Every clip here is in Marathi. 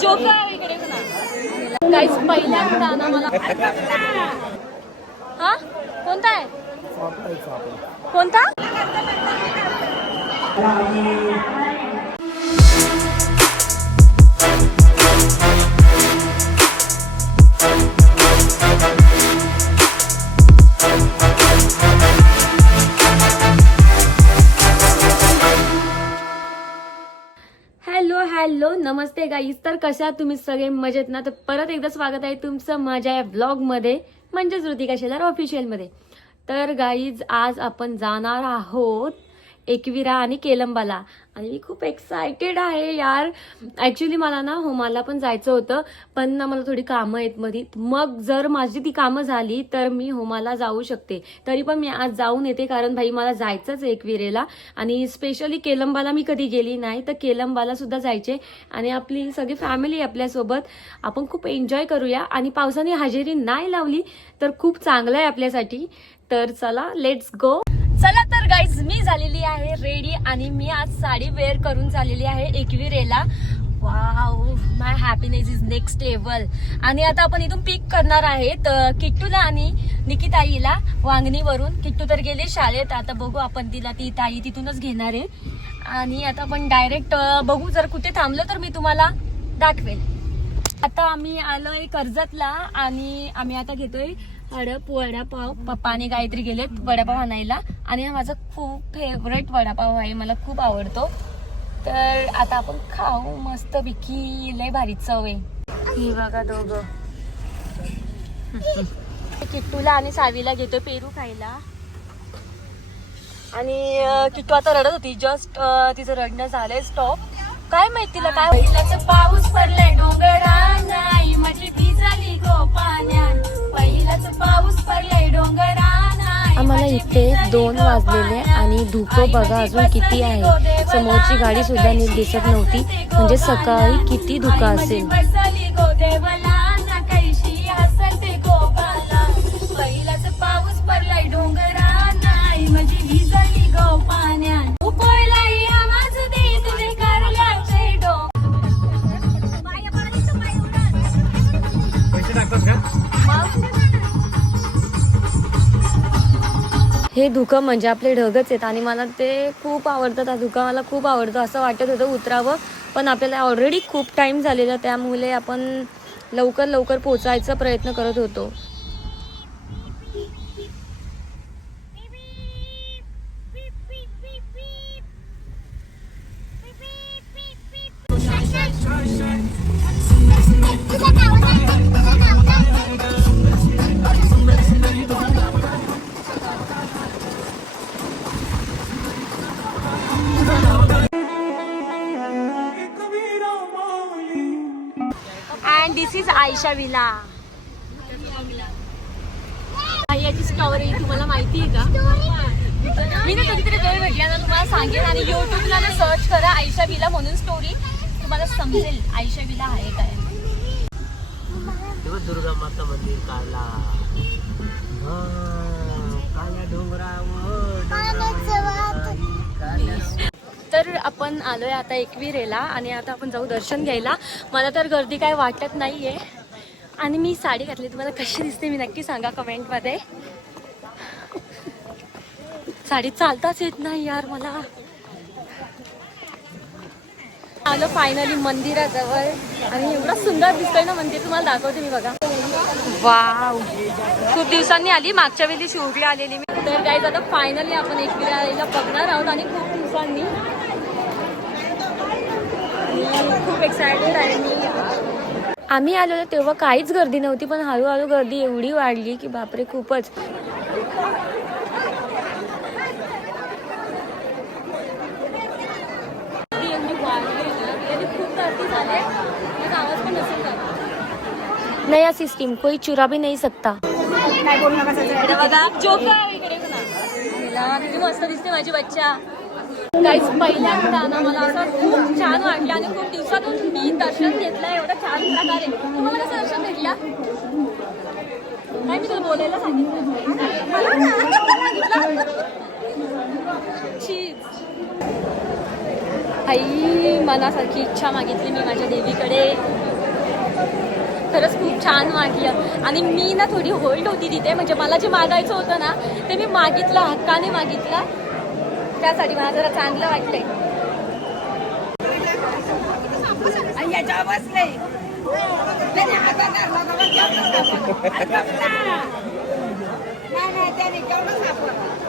जोकर इकडे काहीच पहिल्यांदा ना मला हा? कोणता आहे? कोणता? हॅलो नमस्ते गाईज तर कशा तुम्ही सगळे? मजेत ना? तर परत एकदा स्वागत आहे तुमचं माझ्या या ब्लॉगमध्ये म्हणजेच ऋतिका शेलार ऑफिशियलमध्ये तर गाईज आज आपण जाणार आहोत एकविरा आणि केलंबाला. आणि मी खूप एक्सायटेड आहे यार. ॲक्च्युली मला ना होमाला पण जायचं होतं पण ना मला थोडी कामं आहेत मध्ये मग जर माझी ती कामं झाली तर मी होमाला जाऊ शकते. तरी पण मी आज जाऊन येते कारण भाई मला जायचंच आहे एकविरेला. आणि स्पेशली केलंबाला मी कधी गेली नाही तर केलंबाला सुद्धा जायचे. आणि आपली सगळी फॅमिली आपल्यासोबत. आपण खूप एन्जॉय करूया. आणि पावसाने हजेरी नाही लावली तर खूप चांगलं आहे आपल्यासाठी. तर चला लेट्स गो चला तर गाईज मी झालेली आहे रेडी आणि मी आज साडी वेअर करून झालेली आहे एकविरेला. Wow my happiness is next level आणि आता आपण इथून पिक करणार आहेत किट्टूला आणि निकिताईला वांगणीवरून. किट्टू तर गेले शाळेत आता बघू आपण तिला ती ताई तिथूनच घेणार आहे. आणि आता आपण डायरेक्ट बघू जर कुठे थांबलं तर मी तुम्हाला दाखवेल. आता आम्ही आलोय कर्जतला आणि आम्ही आता घेतोय अडप वडापाव पप्पाने काहीतरी गेलेत वडापाव आणायला. आणि हा माझा खूप फेवरेट वडापाव आहे मला खूप आवडतो. तर आता आपण खाऊ. मस्त बिकी लय भारी चव आहे. ही बघा दोघं. किट्टूला आणि सावीला घेतो पेरू खायला. आणि किट्टू आता रडत होती. जस्ट तिचं रडणं झालंय. स्टॉप काय माहीत तिला काय पाऊस पडलाय. डोंगरा नाही. माझी झाली गो पाण्यात. आम्हाला इथे दोन वाजलेले आणि धुकं बघा अजून किती आहे. समोरची गाडी सुद्धा नीट दिसत नव्हती. म्हणजे सकाळी किती धुकं असेल? हे धुकं म्हणजे आपले ढगच आहेत. आणि मला ते खूप आवडतं हा धुका मला खूप आवडतं. असं वाटत होतं उतरावं पण आपल्याला ऑलरेडी खूप टाईम झालेला त्यामुळे आपण लवकर लवकर पोचायचा प्रयत्न करत होतो. And this is Ayesha villa याची स्टोरी तुम्हाला माहिती आहे का? मी ना कधीतरी वेळ भेटल्या ना तुम्हाला सांगेन आणि युट्यूबला ना सर्च करा आयशा विला म्हणून स्टोरी तुम्हाला समजेल आयशा विला आहे काय. दुर्गा माता मंदिर काढला हा, काळ्या डोंगरावर तर आपण आलोय आता एकविरेला आणि आता आपण जाऊ दर्शन घ्यायला. मला तर गर्दी काय वाटत नाहीये. आणि मी साडी घातली तुम्हाला कशी दिसते मी नक्की सांगा कमेंटमध्ये. साडी चालताच येत नाही यार मला. आलो फायनली मंदिराजवळ. आणि एवढं सुंदर दिसतंय ना मंदिर तुम्हाला दाखवते मी बघा. वाव. खूप दिवसांनी आली मागच्या वेळी शूटला आलेली मी. तर काय आता फायनली आपण एकविराला बघणार आहोत आणि खूप दिवसांनी आणि खूप एक्सायटेड आहे मी. आम्ही आलेलो तेव्हा काहीच गर्दी नव्हती पण हळूहळू गर्दी एवढी वाढली की बापरे खूपच. नया सिस्टीम कोई चुरा भी नहीं सकता. मस्त दिसते माझी बच्चा. काहीच पहिल्यांदा ना मला असं खूप छान वाटलं आणि खूप दिवसातून मी दर्शन घेतलं एवढं छान प्रकारे. तुम्हाला कसं दर्शन भेटलं? नाही मी तुला बोलायला सांगितलं. आई मनासारखी इच्छा मागितली मी माझ्या देवीकडे. खरंच खूप छान वाटलं. आणि मी ना थोडी होल्ड होती तिथे म्हणजे मला जे मागायचं होतं ना ते मी मागितलं हक्काने मागितलं. त्यासाठी मला जरा चांगलं वाटतंय.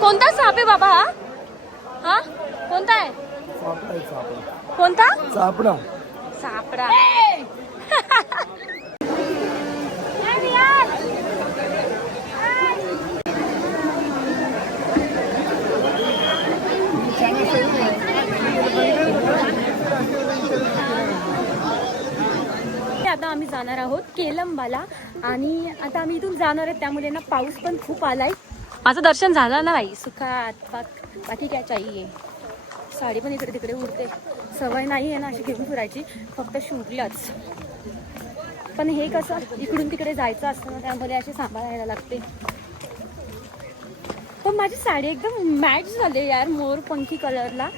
कोणता साप आहे बाबा हा? हा? कोणता आहे? कोणता? सापडा. सापडा आता आम्ही जाणार आहोत केलंबाला. आणि आता आम्ही इथून जाणार आहे त्यामुळे ना पाऊस पण खूप आलाय. माझं दर्शन झालं ना बाई? सुखात बाक काय चाहिए साडी पण इकडे तिकडे उडते. सवय नाही आहे ना अशी घेऊन फिरायची फक्त शूटलाच पण हे कसं इकडून तिकडे जायचं असतं ना त्यामध्ये अशी सांभाळायला लागते. पण माझी साडी एकदम मॅच झाली यार मोर पंखी कलरला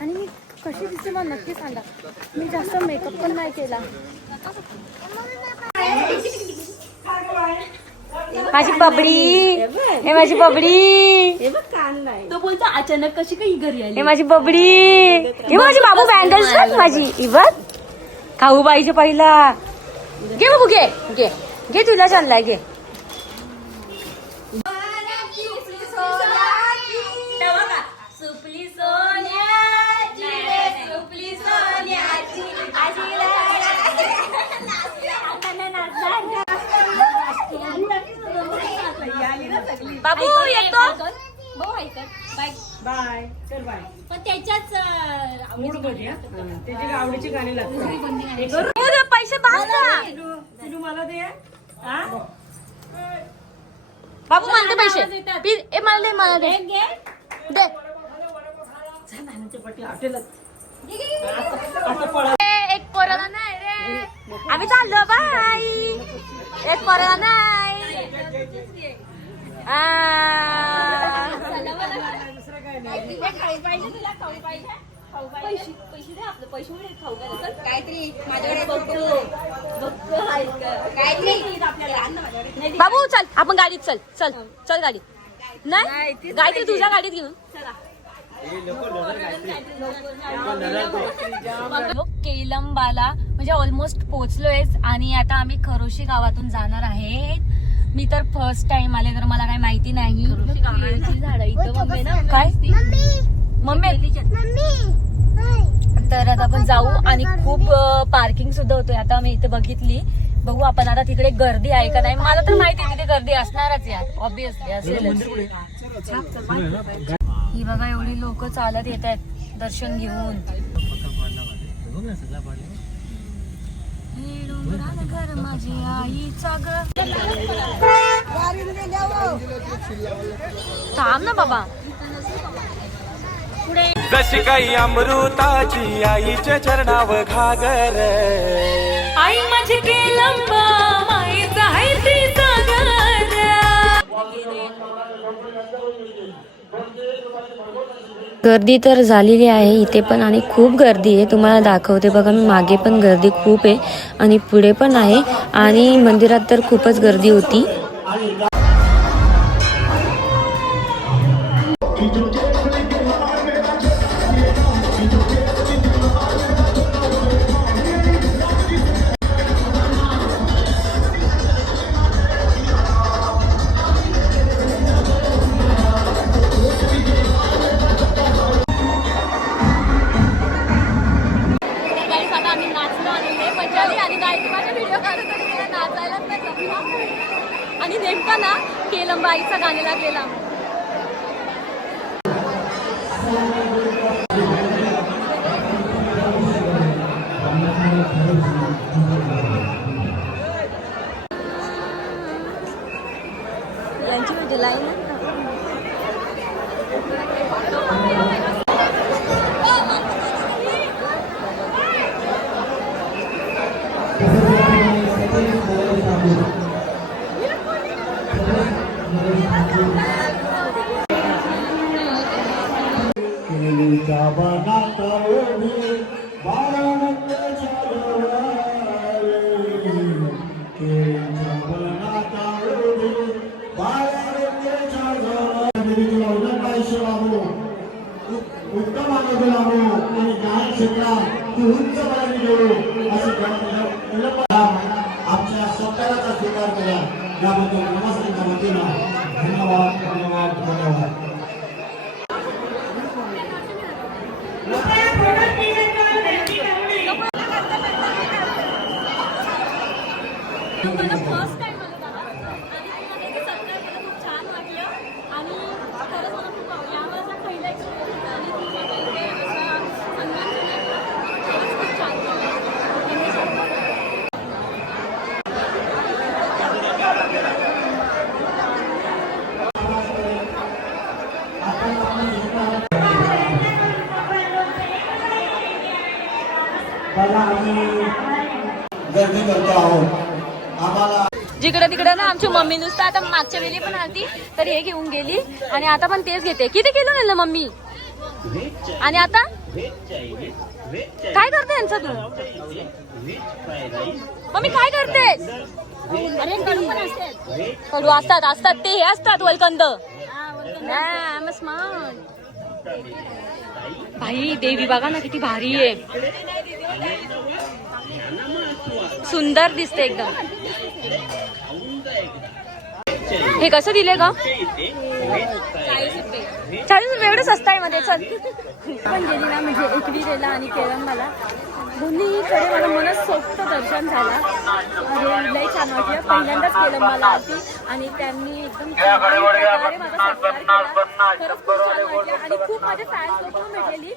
आणि मी कशी दिसते मला नक्की सांगा. मी जास्त मेकअप पण नाही केला. माझी बबडी. हे माझी बबडी. तो बोलतो अचानक कशी काही घरी आली? हे माझी बबडी. हे माझी बाबू बँगल्स बघ माझी. ही बघ. खाऊ बाईचे पहिला. घे बाबू घे. घे. घे तुला चाललाय घे. बाबू येतो बाय चल बाय पण त्याच्याच अं, मूडमध्ये हा. हा, त्याची आवडीची गाणी लागतात हो पैसे पास ना तू मला दे हा बाबू म्हणते पैसे पी ए मला दे मला दे दे नानाच्या पाठी हॉटेलात आता पळा ए, एक पोरगा नाही रे आम्ही चाललो बाय एक पोरगा नाही. बाबू चल आपण गाडीत चल चल चल गाडीत. नाही? गायत्री तुझ्या गाडीत घेऊन. केलंबाला म्हणजे ऑलमोस्ट पोहोचलोय आणि आता आम्ही खरोशी गावातून जाणार आहेत. मी तर फर्स्ट टाइम आले तर मला काही माहिती नाही. काय? मम्मी. तर आता आपण जाऊ आणि खूप पार्किंग सुद्धा होतोय. आता आम्ही इथे बघितली. बघू आपण आता तिकडे गर्दी आहे का नाही. मला तर माहिती आहे तिथे गर्दी असणारच यार. ऑब्विसली असेलच ही बघा एवढी लोक चालत येत आहेत दर्शन घेऊन. हे घर माझी आईचा ग थांब ना बाबा. जशी काही अमृताची आईच्या चरणाव घागर आई माझी केलंब गर्दी तर झालेली आहे इथे पण आणि खूप गर्दी आहे. तुम्हाला दाखवते बघा मी मागे पण गर्दी खूप आहे आणि पुढे पण आहे. आणि मंदिरात तर खूपच गर्दी होती. यांची म्हणजे याबद्दल नमस्काराच्या वतीनं धन्यवाद धन्यवाद धन्यवाद आम्ही गर्दी करतो आहोत. आम्हाला जिकडे तिकडे ना आमची मम्मी नुसतं आता मागच्या वेळी पण आलती तर हे घेऊन गेली. आणि आता पण तेच घेते. किती किलो नेलं मम्मी? आणि आता? काय करते यांचं तू? मम्मी काय करते अरे कडू असतात असतात ते हे असतात वलकंद. भाई देवी बघा ना किती भारी आहे. सुंदर दिसते एकदम. हे कसं दिले का चाळीस रुपये एवढं स्वस्त आहे मध्ये चल. पण गेली ना म्हणजे एकवी गेला आणि केळंबाला दोन्हीकडे मला दर्शन झाला. अरे लय छान वाटलं. पहिल्यांदाच केळंबाला आलती आणि त्यांनी एकदम छान प्रकारे माझा सत्कार केला. खरंच खूप छान वाटलं. आणि खूप माझे फॅन्स लोक भेटलेली.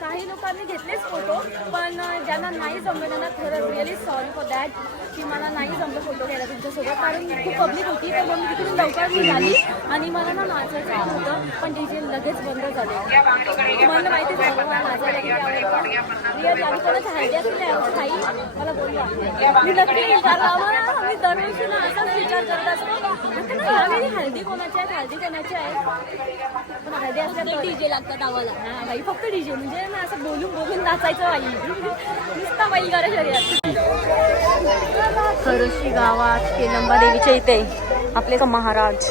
काही लोकांनी घेतलेच फोटो पण ज्यांना नाही जमलं त्यांना खरं रिअली सॉरी फॉर दॅट की मला नाही जमलं फोटो घ्यायला तुमच्यासोबत. कारण खूप पब्लिक होती तर मग मी तिकडून लवकर निघाली आणि मला ना नाचायचं पण होतं पण डीजे लगेच बंद झाले. तुम्हाला माहिती झालं मला नाचायला किती आवडतं रिअली आम्ही कोणाच हळदी नाही काही मला बोलला मी नक्की विचार मी दरवर्षी ना असाच विचार करत असतो. हळदी कोणाची आहे? हळदी कोणाची आहे. पण हळदी असल्या तर डीजे लागतात आम्हाला. हा बाई फक्त डीजे. म्हणजे ना असं बोलून बोलून नाचायचं बाई. नुसता बाई करा शरीरात खरशी गावात केलंबा देवीच्या इथे आपले का महाराज.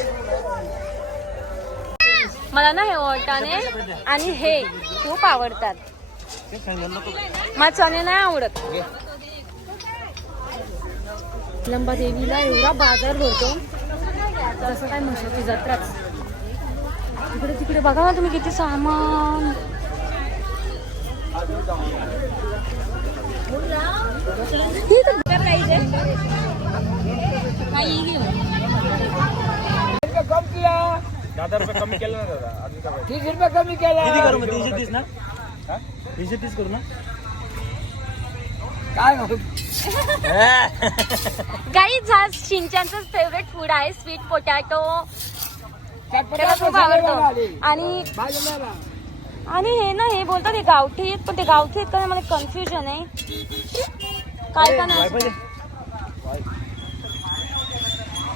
मला ना हे वाटाणे आणि हे खूप आवडतात. चणे नाही आवडत. लंबा देवीला एवढा बाजार भरतो. जसं काय म्हशाची जत्राच. तिकडे तिकडे बघा ना तुम्ही किती सामान. दहा रुपये कमी केलं ना दादा? तीस रुपये कमी केला हा? तीनशे तीस करू ना? काय होत? गाई झाड शिंचांचं फेवरेट फूड आहे स्वीट पोटॅटो त्याला खूप आवडतं. आणि आणि हे ना हे बोलतात ते गावठी आहेत, पण ते गावठी आहेत का नाही मला कन्फ्युजन आहे. काय का नाही?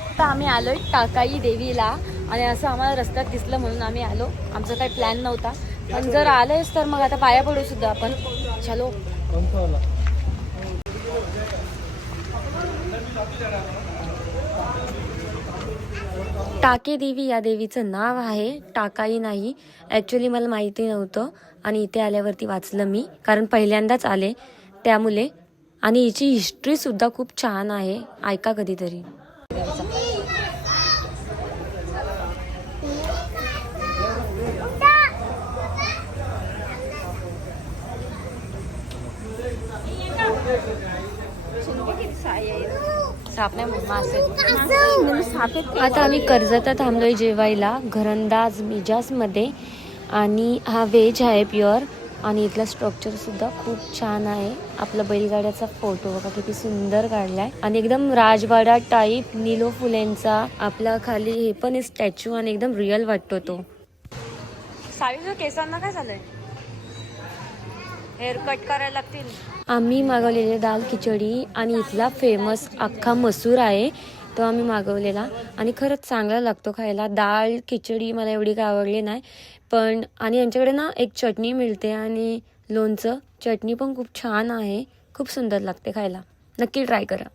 आता आम्ही आलोय टाकाई देवीला. आणि असं आम्हाला रस्त्यात दिसलं म्हणून आम्ही आलो. आमचा काही प्लॅन नव्हता. पण जर आलेच तर मग आता पाया पडू सुद्धा आपण. चलो. टाके देवी या देवीचं नाव आहे टाकाई नाही. ॲक्च्युली मला माहिती नव्हतं आणि इथे आल्यावरती वाचलं मी. कारण पहिल्यांदाच आले त्यामुळे. आणि हिची हिस्ट्रीसुद्धा खूप छान आहे. ऐका कधीतरी. साप नाही मासे आता आम्ही कर्जता थांबलोय जेवायला. घरंदाज मिजाजमध्ये. आणि हा व्हेज आहे प्युअर. आणि इथला स्ट्रक्चर सुद्धा खूप छान आहे. आपला बैलगाड्याचा फोटो बघा किती सुंदर काढलाय. आणि एकदम राजवाडा टाईप निलो फुलेंचा आपला खाली हे पण स्टॅच्यू आणि एकदम रिअल वाटतो तो. सावी केसांना काय झालंय? हेअर कट करायला लागतील. आम्ही मागवलेले दाल खिचडी आणि इथला फेमस अख्खा मसूर आहे तो आम्ही मागवलेला. आणि खरंच चांगला लागतो खायला. डाळ खिचडी मला एवढी काय आवडली नाही. पण आणि यांच्याकडे ना एक चटणी मिळते आणि लोणचं. चटणी पण खूप छान आहे. खूप सुंदर लागते खायला. नक्की ट्राय करा.